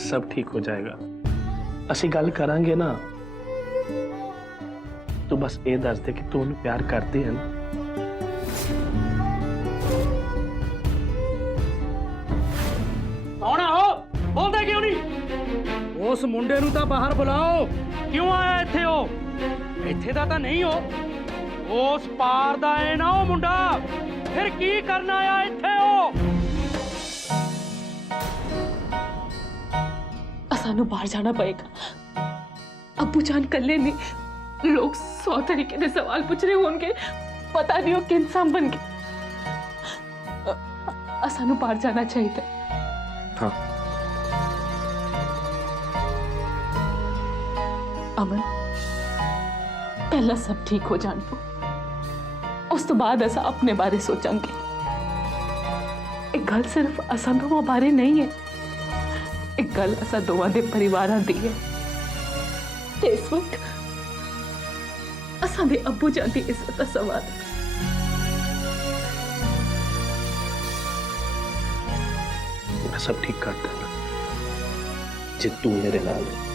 सब ठीक हो जाएगा। असी गल करांगे ना। तू बस ये दस दे कि तू उन्हें प्यार करती है ना। कौन हो? बोलते क्यों नहीं? उस मुंडे नूं तां बाहर बुलाओ। क्यों आया इत्थे हो? इत्थे दा तां नहीं हो। उस पार दा है ना वो मुंडा। फिर की करना आया इत्थे हो? सानू बाहर जाना पड़ेगा। अब्बू जान कल्ले नहीं, लोग 100 तरीके के सवाल पूछ रहे होंगे, पता नहीं हो किन इंसान बन गए। सानू बाहर जाना चाहिए। हाँ अमन, पहला सब ठीक हो जान दो, उस तो बाद असा अपने बारे सोचांगे। एक गल सिर्फ असा दोवां बारे नहीं है, एक गल असा दोवां दे परिवारां दी है। ते इस वक्त असा दे अब्बू जान दी इज्जत दा सवाल है। मैं सब ठीक कर दूंगा जे तू मेरे नाल है।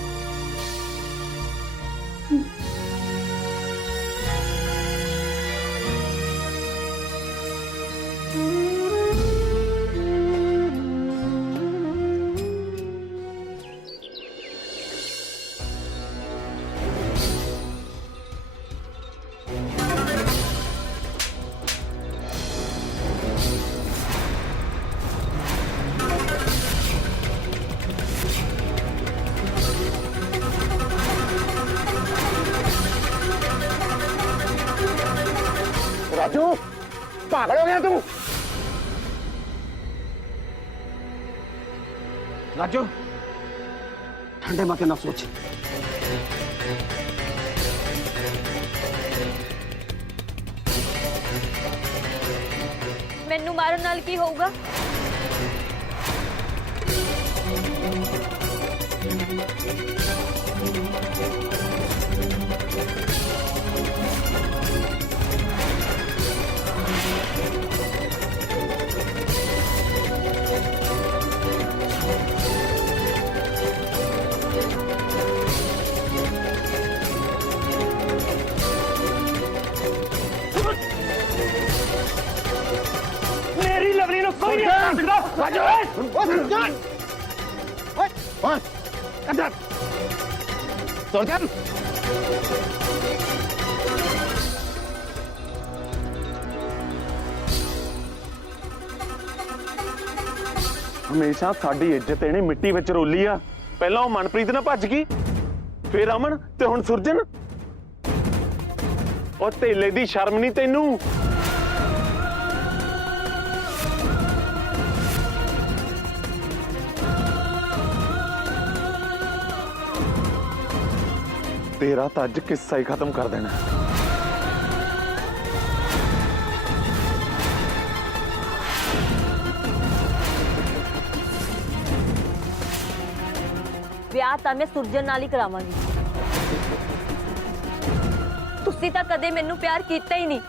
राजू, पागल हो गया तू? राजू, ठंडे माथे ना सोच। मैनू मारन नाल की होगा? मेरी लवली नु कोई नहीं कर सकदा। राजू, हमेशा साडी इज्जत इहने मिट्टी विच रोली आ। पहला वो मनप्रीत ना भज गई, फिर अमन ते हुण सुरजन। और तेले दी शर्म नहीं तैनू? तेरा तो अज किस्सा ही खत्म कर देना। ਵਿਆਹ ਤਾਂ ਮੈਂ ਸੁਰਜਨ ਨਾਲ ਹੀ ਕਰਾਵਾਂਗੀ। ਤੁਸੀਂ ਤਾਂ ਕਦੇ ਮੈਨੂੰ ਪਿਆਰ ਕੀਤਾ ਹੀ ਨਹੀਂ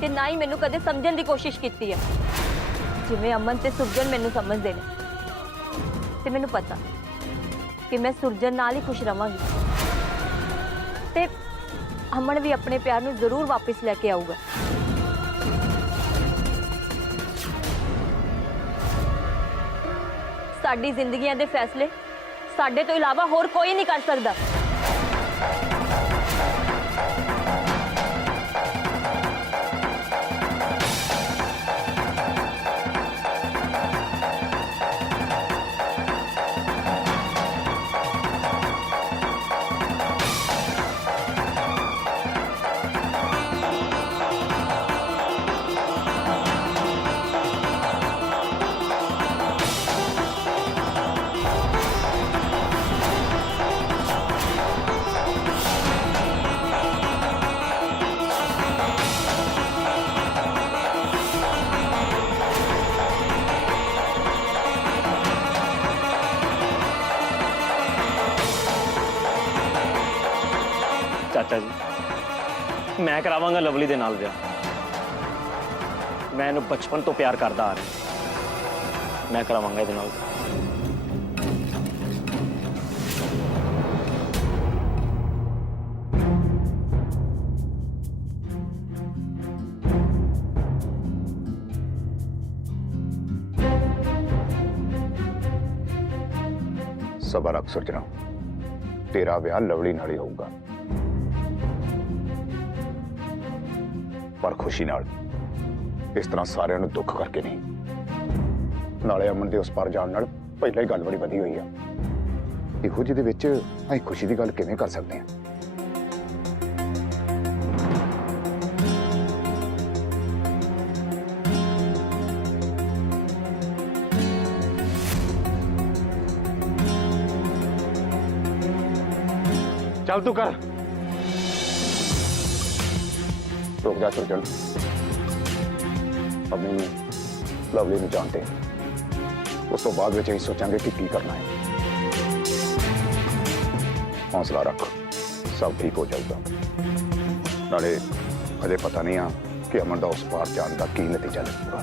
ਤੇ ਨਾ ਹੀ ਮੈਨੂੰ ਕਦੇ ਸਮਝਣ ਦੀ ਕੋਸ਼ਿਸ਼ ਕੀਤੀ ਹੈ, ਜਿਵੇਂ ਅਮਨ ਤੇ ਸੁਰਜਨ ਮੈਨੂੰ ਸਮਝਦੇ ਨੇ। ਤੇ ਮੈਨੂੰ ਪਤਾ ਕਿ ਮੈਂ ਸੁਰਜਨ ਨਾਲ ਹੀ ਖੁਸ਼ ਰਵਾਂਗੀ ਤੇ ਅਮਨ ਵੀ ਆਪਣੇ ਪਿਆਰ ਨੂੰ ਜ਼ਰੂਰ ਵਾਪਸ ਲੈ ਕੇ ਆਊਗਾ। ਸਾਡੀ ਜ਼ਿੰਦਗੀਆਂ ਦੇ ਫੈਸਲੇ ਸਾਡੇ ਤੋਂ ਇਲਾਵਾ ਹੋਰ ਕੋਈ ਨਹੀਂ ਕਰ ਸਕਦਾ। चाचा जी, मैं करावांगा लवली दे नाल विआह। मैं इहनूं बचपन तो प्यार करदा आ रहा, मैं करावांगा इहदे नाल। ਸਬਰ ਰੱਖ ਸੁਰਜਣਾ, ਤੇਰਾ ਵਿਆਹ ਲਵਲੀ ਨਾਲ ਹੀ ਹੋਊਗਾ, ਪਰ ਖੁਸ਼ੀ ਨਾਲ, ਇਸ ਤਰ੍ਹਾਂ ਸਾਰਿਆਂ ਨੂੰ ਦੁੱਖ ਕਰਕੇ ਨਹੀਂ। ਨਾਲੇ ਅਮਨ ਦੇ ਉਸ ਪਾਰ ਜਾਣ ਨਾਲ ਪਹਿਲਾਂ ਹੀ ਗੱਲ ਬੜੀ ਵਧੀ ਹੋਈ ਆ। ਇਹੋ ਜਿਹੇ ਦੇ ਵਿੱਚ ਅਸੀਂ ਖੁਸ਼ੀ ਦੀ ਗੱਲ ਕਿਵੇਂ ਕਰ ਸਕਦੇ ਹਾਂ? ਚੱਲ ਤੂੰ ਕਰ। रुक जा सुरजन, अब नहीं लवली ਨੂੰ ਜਾਣਦੇ, ਉਸ ਤੋਂ ਬਾਅਦ ਵਿੱਚ ਅਸੀਂ ਸੋਚਾਂਗੇ ਕਿ ਕੀ ਕਰਨਾ ਹੈ। ਹੌਸਲਾ ਰੱਖ, ਸਭ ਠੀਕ ਹੋ ਜਾਊਗਾ। ਨਾਲੇ ਅਜੇ ਪਤਾ ਨਹੀਂ ਆ ਕਿ ਅਮਨ ਦਾ ਉਸ ਪਾਰ ਜਾਣ ਦਾ ਕੀ ਨਤੀਜਾ ਨਿਕਲੂਗਾ।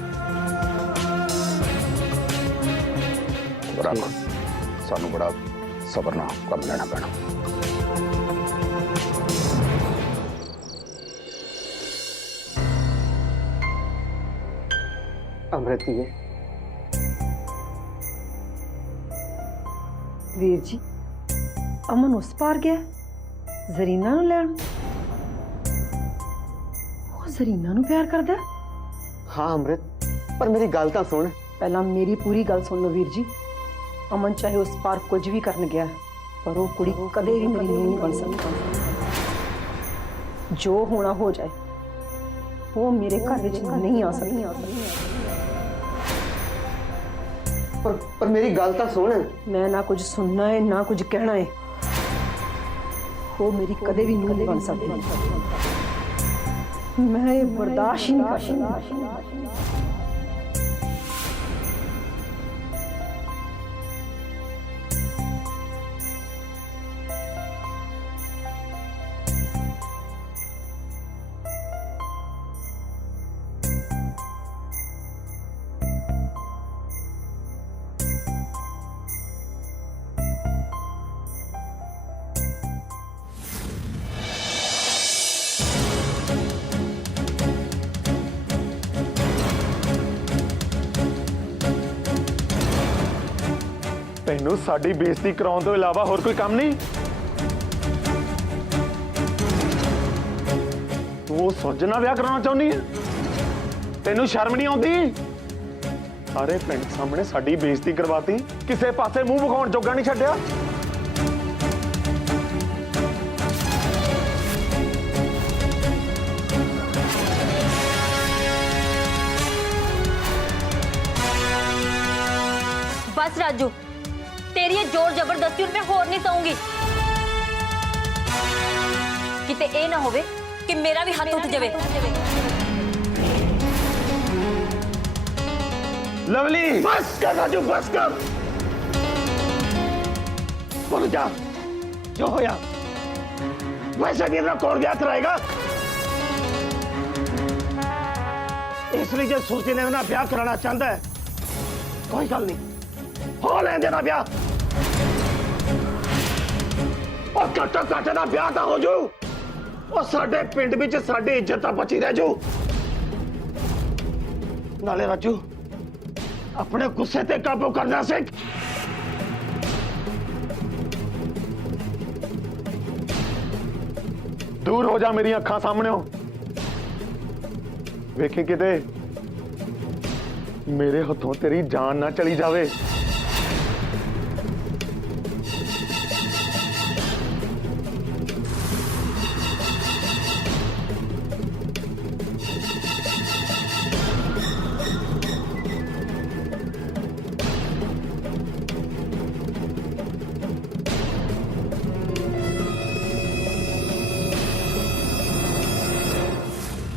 ਰੱਖ, ਸਾਨੂੰ ਬੜਾ ਸਬਰ ਨਾਲ ਕੰਮ ਲੈਣਾ ਪੈਣਾ। अमृत जी, ਵੀਰ ਜੀ, ਅਮਨ ਉਸ ਪਾਰ ਗਿਆ ਜ਼ਰੀਨਾ ਨੂੰ ਲੈਣ। ਉਹ ਜ਼ਰੀਨਾ ਨੂੰ ਪਿਆਰ ਕਰਦਾ। हाँ अमृत, पर मेरी गल तो सुन। ਪਹਿਲਾਂ ਮੇਰੀ ਪੂਰੀ ਗੱਲ ਸੁਣ ਲਓ ਵੀਰ ਜੀ। ਅਮਨ ਚਾਹੇ ਉਸ ਪਾਰ ਕੁਝ ਵੀ ਕਰਨ ਗਿਆ, ਪਰ ਉਹ ਕੁੜੀ ਕਦੇ ਵੀ ਮੇਰੀ ਨੂੰਹ ਨਹੀਂ ਬਣ ਸਕਦੀ। ਜੋ ਹੋਣਾ ਹੋ ਜਾਏ, ਉਹ ਮੇਰੇ ਘਰ ਵਿੱਚ ਨਹੀਂ ਆ ਸਕਦੀ। पर मेरी गल तो सुन। ਮੈਂ ਨਾ ਕੁਝ ਸੁਣਨਾ ਹੈ ਨਾ ਕੁਝ ਕਹਿਣਾ ਹੈ। ਉਹ ਮੇਰੀ ਕਦੇ ਵੀ ਨੂੰਹ ਨਹੀਂ ਬਣ ਸਕਦੀ। ਮੈਂ ਇਹ ਬਰਦਾਸ਼ਤ ਹੀ ਨਹੀਂ ਕਰ ਸਕਦੀ। ਤੈਨੂੰ ਸਾਡੀ ਬੇਇੱਜ਼ਤੀ ਕਰਾਉਣ ਤੋਂ ਇਲਾਵਾ ਹੋਰ ਕੋਈ ਕੰਮ ਨਹੀਂ? ਤੂੰ ਉਹ ਸੁਰਜਨ ਨਾਲ ਵਿਆਹ ਕਰਾਉਣਾ ਚਾਹੁੰਦੀ ਹੈ? ਤੈਨੂੰ ਸ਼ਰਮ ਨਹੀਂ ਆਉਂਦੀ? ਸਾਰੇ ਪਿੰਡ ਸਾਹਮਣੇ ਸਾਡੀ ਬੇਇੱਜ਼ਤੀ ਕਰਵਾਤੀ, ਕਿਸੇ ਪਾਸੇ ਮੂੰਹ ਵਿਖਾਉਣ ਜੋਗਾ ਨਹੀਂ ਛੱਡਿਆ। बस राजू, तेरी ये जोर जबरदस्ती उन पे होर नहीं सहूंगी। किते ए ना होवे कि मेरा भी हाथ उठ जावे। लवली, बस कर राजू, बस कर। बोल जा, जो होया वैसे भी कौन ब्याह कराएगा? इसलिए जो सूची ने ना ब्याह कराना चाहता है, कोई गल नहीं, हो लें देना ब्याह। और घट्टो घट्ट ना ब्याह तो हो जू, और साडे पिंड विच साडी इज्जत तां बची रह जू। नाले राजू, अपने गुस्से ते काबू करना सीख। दूर हो जा मेरी अखां सामने। वेखी किते मेरे हथों तेरी जान ना चली जावे।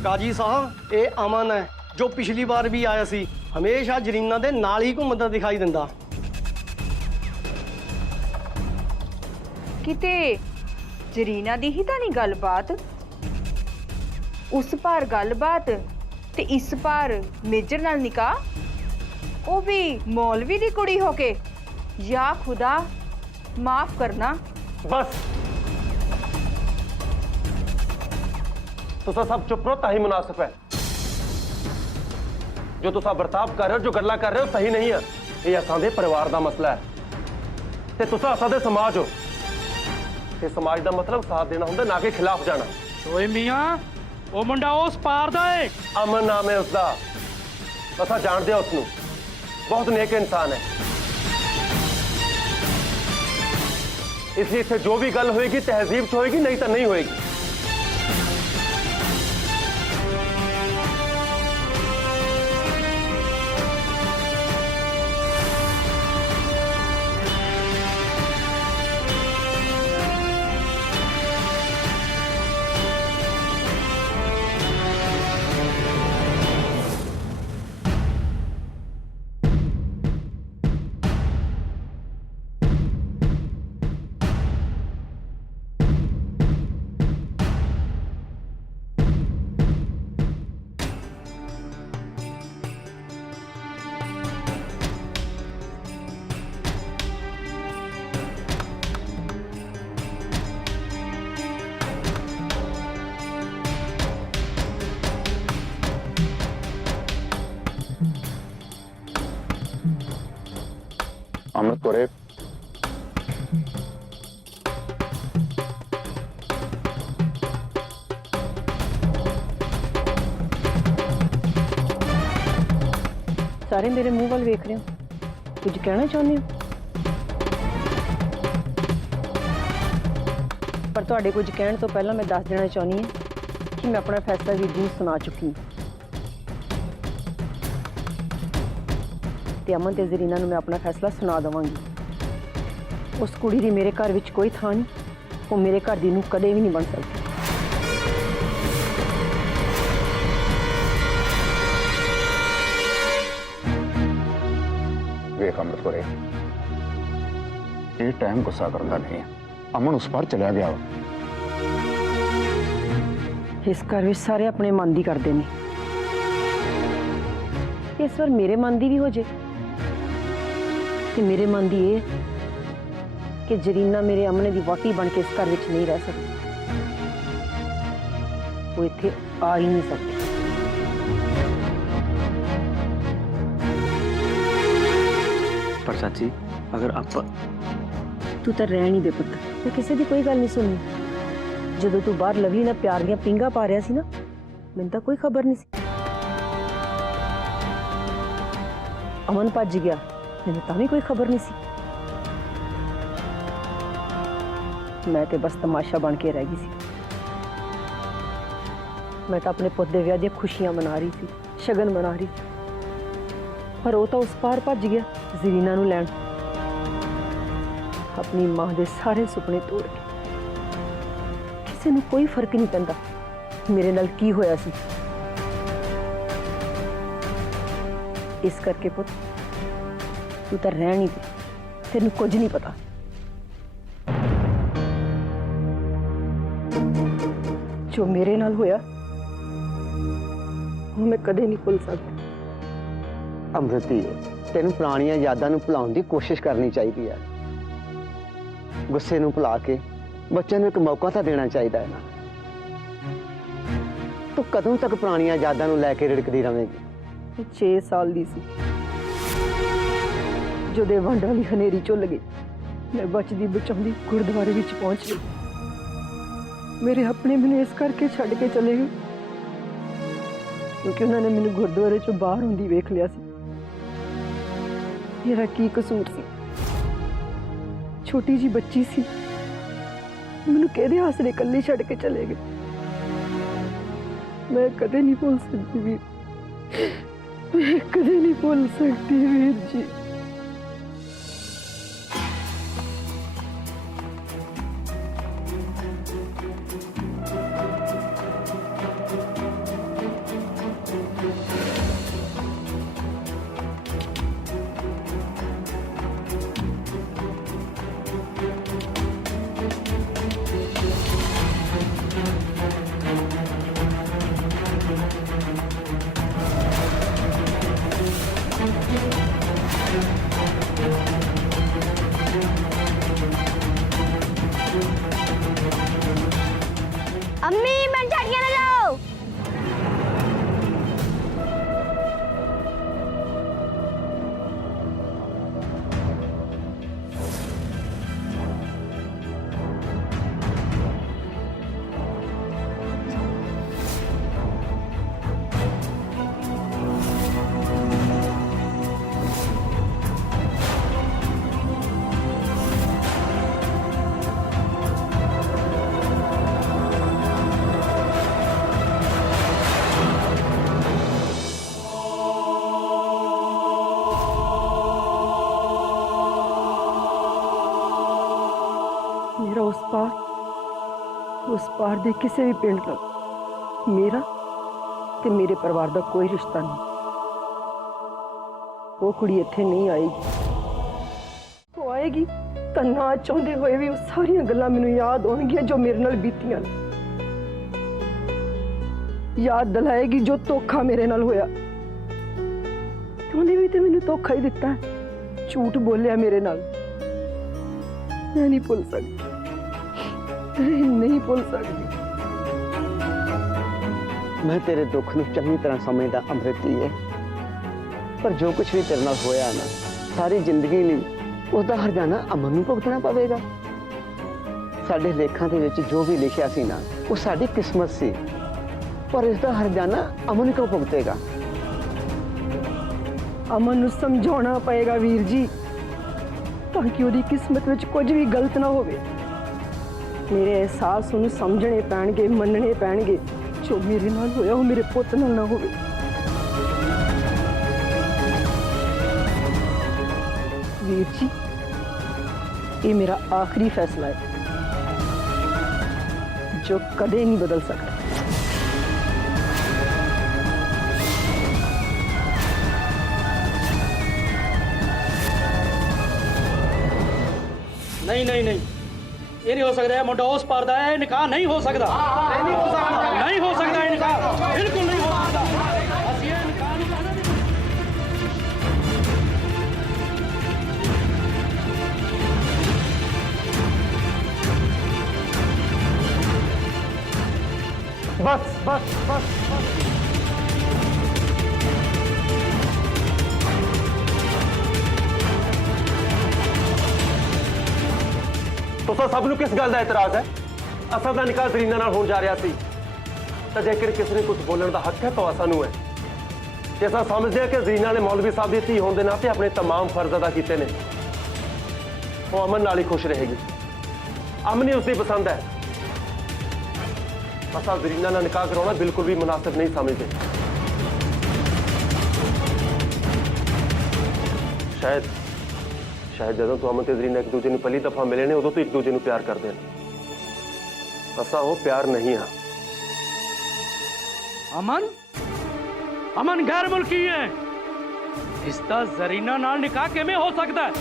काजी साहब, ये अमन है जो पिछली बार भी आया सी, हमेशा जरीना दे नाल ही घूमदा दिखाई दिंदा। किते जरीना दी ही तां नहीं गलबात? उस पार गलबात ते इस पार मेजर नाल निकाह, वो भी मौलवी दी कुड़ी होके। या खुदा माफ करना। बस तुसा सब चुप रहो, ताही मुनासिब है। जो तुसा बर्ताव कर रहे हो, जो गल्ला कर रहे हो, सही नहीं है। ये असां दे परिवार दा मसला है। ਤੇ ਤੁਸੀਂ ਅਸਾਂ ਦੇ ਸਮਾਜ ਹੋ ਤੇ ਸਮਾਜ ਦਾ ਮਤਲਬ ਸਾਥ ਦੇਣਾ ਹੁੰਦਾ, ਨਾ ਕਿ ਖਿਲਾਫ ਜਾਣਾ। ਓਏ ਮੀਆਂ, ਉਹ ਮੁੰਡਾ ਉਸ ਪਾਰ ਦਾ ਏ। ਅਮਨ ਨਾਮ ਹੈ ਉਸਦਾ, ਅਸਾਂ ਜਾਣਦੇ ਹਾਂ ਉਸਨੂੰ, ਬਹੁਤ ਨੇਕ ਇਨਸਾਨ ਹੈ। ਇਸ ਲਈ ਇੱਥੇ ਜੋ ਵੀ ਗੱਲ ਹੋਏਗੀ ਤਹਿਜ਼ੀਬ 'ਚ ਹੋਏਗੀ, ਨਹੀਂ ਤਾਂ ਨਹੀਂ ਹੋਏਗੀ। ਅੰਮ੍ਰਿਤ ਕੋਰੇ ਸਾਰੇ ਮੇਰੇ ਮੂੰਹ ਵੱਲ ਵੇਖ ਰਹੇ ਹੋ, ਕੁਝ ਕਹਿਣਾ ਚਾਹੁੰਦੇ ਹੋ? ਪਰ ਤੁਹਾਡੇ ਕੁਝ ਕਹਿਣ ਤੋਂ ਪਹਿਲਾਂ ਮੈਂ ਦੱਸ ਦੇਣਾ ਚਾਹੁੰਦੀ ਹਾਂ ਕਿ ਮੈਂ ਆਪਣਾ ਫੈਸਲਾ ਵੀਰ ਜੀ ਨੂੰ ਸੁਣਾ ਚੁੱਕੀ ਹਾਂ ਤੇ ਅਮਨ ਤੇ ਜ਼ਰੀਨਾ ਨੂੰ ਮੈਂ ਆਪਣਾ ਫੈਸਲਾ ਸੁਣਾ ਦੇਵਾਂਗੀ। ਉਸ ਕੁੜੀ ਦੀ ਮੇਰੇ ਘਰ ਵਿੱਚ ਕੋਈ ਥਾਂ ਨਹੀਂ, ਉਹ ਮੇਰੇ ਘਰ ਦੀ ਨੂੰ ਕਦੇ ਵੀ ਨਹੀਂ ਬਣ ਸਕਦੀ। ਵੇਖ ਅੰਮ੍ਰਿਤ ਕੋਰੇ, ਇਹ ਟਾਈਮ ਗੁੱਸਾ ਕਰਦਾ ਨਹੀਂ ਹੈ। ਅਮਨ ਉਸ ਪਾਰ ਚਲਿਆ ਗਿਆ ਵਾ। ਇਸ ਘਰ ਵਿੱਚ ਸਾਰੇ ਆਪਣੇ ਮਨ ਦੀ ਕਰਦੇ ਨੇ, ਇਸ ਵਾਰ ਮੇਰੇ ਮਨ ਦੀ ਵੀ ਹੋ ਜੇ। ਤੇ ਮੇਰੇ ਮਨ ਦੀ ਇਹ ਕਿ ਜਰੀਨਾ ਮੇਰੇ ਅਮਨੇ ਦੀ ਵਹੁਟੀ ਬਣ ਕੇ ਇਸ ਘਰ ਵਿੱਚ ਨਹੀਂ ਰਹਿ ਸਕਦੀ, ਉਹ ਇੱਥੇ ਆ ਹੀ ਨਹੀਂ ਸਕਦੀ। ਪਰ ਚਾਚੀ, ਅਗਰ ਆਪਾਂ ਤੂੰ ਤਾਂ ਰਹਿਣ ਹੀ ਦੇ ਪੁੱਤ, ਮੈਂ ਕਿਸੇ ਦੀ ਕੋਈ ਗੱਲ ਨਹੀਂ ਸੁਣਨੀ। ਜਦੋਂ ਤੂੰ ਬਾਹਰ ਲਵਲੀ ਨਾਲ ਪਿਆਰ ਦੀਆਂ ਪਿੰਗਾ ਪਾ ਰਿਹਾ ਸੀ ਨਾ, ਮੈਨੂੰ ਤਾਂ ਕੋਈ ਖਬਰ ਨਹੀਂ ਸੀ। ਅਮਨ ਭੱਜ ਗਿਆ, ਮੈਨੂੰ ਤਾਂ ਵੀ ਕੋਈ ਖਬਰ ਨਹੀਂ ਸੀ। ਮੈਂ ਤੇ ਬਸ ਤਮਾਸ਼ਾ ਬਣ ਕੇ ਰਹਿ ਗਈ ਸੀ। ਮੈਂ ਤਾਂ ਆਪਣੇ ਪੁੱਤ ਦੇ ਵਿਆਹ ਦੀਆਂ ਖੁਸ਼ੀਆਂ ਮਨਾ ਰਹੀ ਸੀ, ਸ਼ਗਨ ਮਨਾ ਰਹੀ ਸੀ, ਪਰ ਉਹ ਤਾਂ ਉਸ ਪਾਰ ਭੱਜ ਗਿਆ ਜ਼ਰੀਨਾ ਨੂੰ ਲੈਣ। ਆਪਣੀ ਮਾਂ ਦੇ ਸਾਰੇ ਸੁਪਨੇ ਤੋੜ ਕੇ। ਕਿਸੇ ਨੂੰ ਕੋਈ ਫਰਕ ਨਹੀਂ ਪੈਂਦਾ ਮੇਰੇ ਨਾਲ ਕੀ ਹੋਇਆ ਸੀ। ਇਸ ਕਰਕੇ ਪੁੱਤ, ਤੂੰ ਤਾਂ ਰਹਿਣ ਹੀ ਦੇ, ਤੈਨੂੰ ਕੁਝ ਨਹੀਂ ਪਤਾ। ਜੋ ਮੇਰੇ ਨਾਲ ਹੋਇਆ ਉਹ ਮੈਂ ਕਦੇ ਨਹੀਂ ਭੁੱਲ ਸਕਦੀ। ਅੰਮ੍ਰਿਤੀ, ਤੈਨੂੰ ਪੁਰਾਣੀਆਂ ਯਾਦਾਂ ਨੂੰ ਭੁਲਾਉਣ ਦੀ ਕੋਸ਼ਿਸ਼ ਕਰਨੀ ਚਾਹੀਦੀ ਹੈ। ਗੁੱਸੇ ਨੂੰ ਭੁਲਾ ਕੇ ਬੱਚਿਆਂ ਨੂੰ ਇੱਕ ਮੌਕਾ ਤਾਂ ਦੇਣਾ ਚਾਹੀਦਾ ਹੈ ਨਾ। ਤੂੰ ਕਦੋਂ ਤੱਕ ਪੁਰਾਣੀਆਂ ਯਾਦਾਂ ਨੂੰ ਲੈ ਕੇ ਰਿੜਕਦੀ ਰਵੇਂਗੀ? 6 ਸਾਲ ਦੀ ਸੀ ਜਦੋਂ ਵੰਡ ਵਾਲੀ ਹਨੇਰੀ ਝੁੱਲ ਗਈ। ਮੈਂ ਬਚਦੀ ਬਚਾਉਂਦੀ ਗੁਰਦੁਆਰੇ ਵਿੱਚ ਪਹੁੰਚ ਗਈ। ਮੇਰੇ ਆਪਣੇ ਮੈਨੂੰ ਇਸ ਕਰਕੇ ਛੱਡ ਕੇ ਚਲੇ ਗਏ ਕਿਉਂਕਿ ਉਹਨਾਂ ਨੇ ਮੈਨੂੰ ਗੁਰਦੁਆਰੇ ਚੋਂ ਬਾਹਰ ਹੁੰਦੀ ਵੇਖ ਲਿਆ ਸੀ। ਮੇਰਾ ਕੀ ਕਸੂਰ ਸੀ? ਛੋਟੀ ਜੀ ਬੱਚੀ ਸੀ, ਮੈਨੂੰ ਕਿਹਦੇ ਆਸਰੇ ਇਕੱਲੀ ਛੱਡ ਕੇ ਚਲੇ ਗਏ। ਮੈਂ ਕਦੇ ਨਹੀਂ ਭੁੱਲ ਸਕਦੀ ਵੀਰ, ਮੈਂ ਕਦੇ ਨਹੀਂ ਭੁੱਲ ਸਕਦੀ ਵੀਰ ਜੀ। ਪਾਰ ਦੇ ਕਿਸੇ ਵੀ ਪਿੰਡ ਨਾਲ ਮੇਰਾ ਤੇ ਮੇਰੇ ਪਰਿਵਾਰ ਦਾ ਕੋਈ ਰਿਸ਼ਤਾ ਨਹੀਂ। ਉਹ ਕੁੜੀ ਇੱਥੇ ਨਹੀਂ ਆਏਗੀ। ਉਹ ਆਏਗੀ ਤਾਂ ਨਾ ਚਾਹੁੰਦੇ ਹੋਏ ਵੀ ਉਹ ਸਾਰੀਆਂ ਗੱਲਾਂ ਮੈਨੂੰ ਯਾਦ ਆਉਣਗੀਆਂ ਜੋ ਮੇਰੇ ਨਾਲ ਬੀਤੀਆਂ ਨੇ। ਯਾਦ ਦਿਲਾਏਗੀ ਜੋ ਧੋਖਾ ਮੇਰੇ ਨਾਲ ਹੋਇਆ। ਉਹਨੇ ਵੀ ਤੇ ਮੈਨੂੰ ਧੋਖਾ ਹੀ ਦਿੱਤਾ, ਝੂਠ ਬੋਲਿਆ ਮੇਰੇ ਨਾਲ। ਮੈਂ ਨਹੀਂ ਭੁੱਲ ਸਕਦੀ, ਨਹੀਂ ਭੁੱਲ ਸਕਦੀ। ਮੈਂ ਤੇਰੇ ਦੁੱਖ ਨੂੰ ਚੰਗੀ ਤਰ੍ਹਾਂ ਸਮਝਦਾ ਅੰਮ੍ਰਿਤੀ ਹੈ, ਪਰ ਜੋ ਕੁਝ ਵੀ ਤੇਰੇ ਨਾਲ ਹੋਇਆ ਨਾ, ਸਾਰੀ ਜ਼ਿੰਦਗੀ ਲਈ ਉਹਦਾ ਹਰਜਾਨਾ ਅਮਨ ਨੂੰ ਭੁਗਤਣਾ ਪਵੇਗਾ। ਸਾਡੇ ਲੇਖਾਂ ਦੇ ਵਿੱਚ ਜੋ ਵੀ ਲਿਖਿਆ ਸੀ ਨਾ, ਉਹ ਸਾਡੀ ਕਿਸਮਤ ਸੀ, ਪਰ ਇਸ ਦਾ ਹਰਜਾਨਾ ਅਮਨ ਕਿਉਂ ਭੁਗਤੇਗਾ? ਅਮਨ ਨੂੰ ਸਮਝਾਉਣਾ ਪਏਗਾ ਵੀਰ ਜੀ, ਤਾਂ ਕਿ ਉਹਦੀ ਕਿਸਮਤ ਵਿੱਚ ਕੁਝ ਵੀ ਗਲਤ ਨਾ ਹੋਵੇ। ਮੇਰੇ ਅਹਿਸਾਸ ਉਹਨੂੰ ਸਮਝਣੇ ਪੈਣਗੇ, ਮੰਨਣੇ ਪੈਣਗੇ। ਜੋ ਮੇਰੇ ਨਾਲ ਹੋਇਆ ਉਹ ਮੇਰੇ ਪੁੱਤ ਨਾਲ ਨਾ ਹੋਵੇ। ਵੀਰ ਜੀ, ਇਹ ਮੇਰਾ ਆਖਰੀ ਫੈਸਲਾ ਹੈ ਜੋ ਕਦੇ ਨਹੀਂ ਬਦਲ ਸਕਦਾ। ਨਹੀਂ ਨਹੀਂ ਨਹੀਂ, ਇਹ ਨਹੀਂ ਹੋ ਸਕਦਾ। ਇਹ ਮੁੰਡਾ ਉਸ ਪਾਰ ਦਾ ਹੈ, ਇਹ ਨਿਕਾਹ ਨਹੀਂ ਹੋ ਸਕਦਾ। ਨਹੀਂ ਹੋ ਸਕਦਾ, ਨਹੀਂ ਹੋ ਸਕਦਾ ਇਹ ਨਿਕਾਹ, ਬਿਲਕੁਲ ਨਹੀਂ ਹੋ ਸਕਦਾ। ਅਸੀਂ ਇਹ ਨਿਕਾਹ ਨਹੀਂ ਕਰਨਾ। बस बस बस बस तुसा सब नूं किस गल दा इतराज है? असां दा निकाह जरीना नाल होण जा रहा सी, तां जेकर किसी ने कुछ बोलण दा हक है तो असां नूं है। ते असां समझदे हां कि जरीना ने मौलवी साहब दी धी होण दे नाते अपने तमाम फर्ज अदा कीते ने। वो अमन नाल ही खुश रहेगी, अमन ही उसकी पसंद है। असां जरीना नाल निकाह करवाना बिल्कुल भी मुनासिब नहीं समझते। शायद शायद जदों तो अमन ते जरीना एक दूजे नूं पहली दफा मिले ने, उदों तो एक दूजे नूं प्यार करदे ने। असां वो प्यार नहीं हाँ। अमन अमन गैर मुल्की है, इसका जरीना नाल निकाह किवें हो सकता है?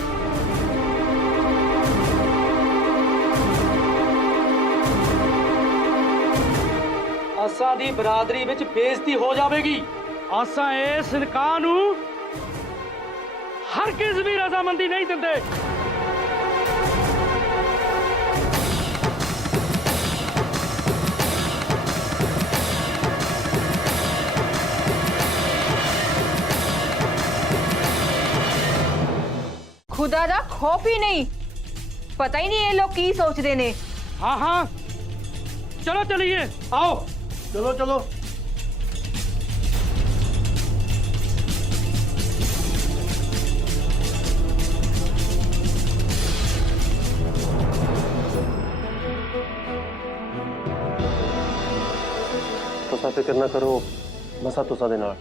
असां दी बरादरी विच बेइज्जती हो जाएगी। असां इस निकाह नूं हर किस भी रजामंदी नहीं दिंदे। खुदा दा खौफ ही नहीं, पता ही नहीं ये लोग की सोचते ने। हाँ हाँ, चलो चलिए, आओ चलो चलो। तुसा फिक्र ना करो, मसा तुसा दे नाल।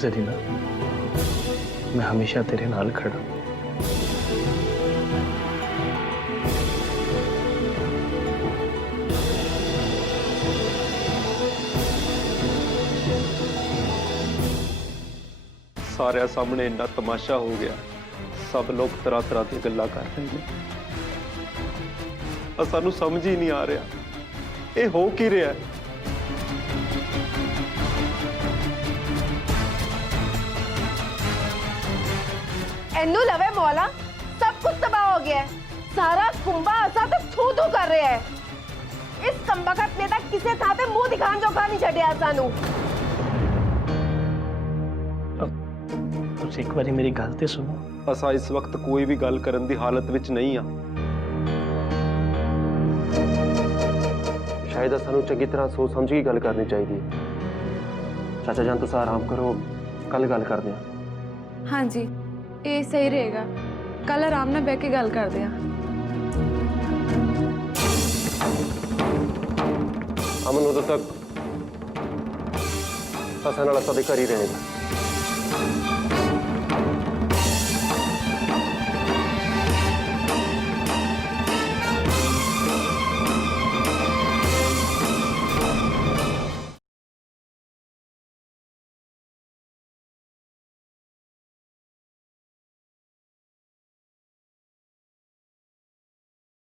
जरीना, मैं हमेशा तेरे नाल खड़ा। सारे सामने इन्ना तमाशा हो गया, सब लोग तरह तरह की गल्लां कर रहे हैं। सानू समझ ही नहीं आ रहा ये हो की रहा है। एनू लवे मौला, सब कुछ तबाह हो गया है। सारा कुंभा असा तो थू थू कर रहा है। इस कंबकत ने तक किसे था ते मुंह दिखान जोगा नहीं छड़िया सानू। तुम एक बारी मेरी गल ते सुनो। असा इस वक्त कोई भी गल करन दी हालत विच नहीं आ। शायद सानू चंगी तरह सोच समझ के गल करनी चाहिए। चाचा जान तुसा आराम करो, कल गल करदे हां। हाँ जी, ये सही रहेगा। कल आराम नाल बैठ के गल करदे हां। ਅਮਨ ਉਦੋਂ ਤੱਕ ਅਸਾਂ ਨਾਲ ਸਾਡੇ ਘਰ ਹੀ ਰਹੇਗਾ।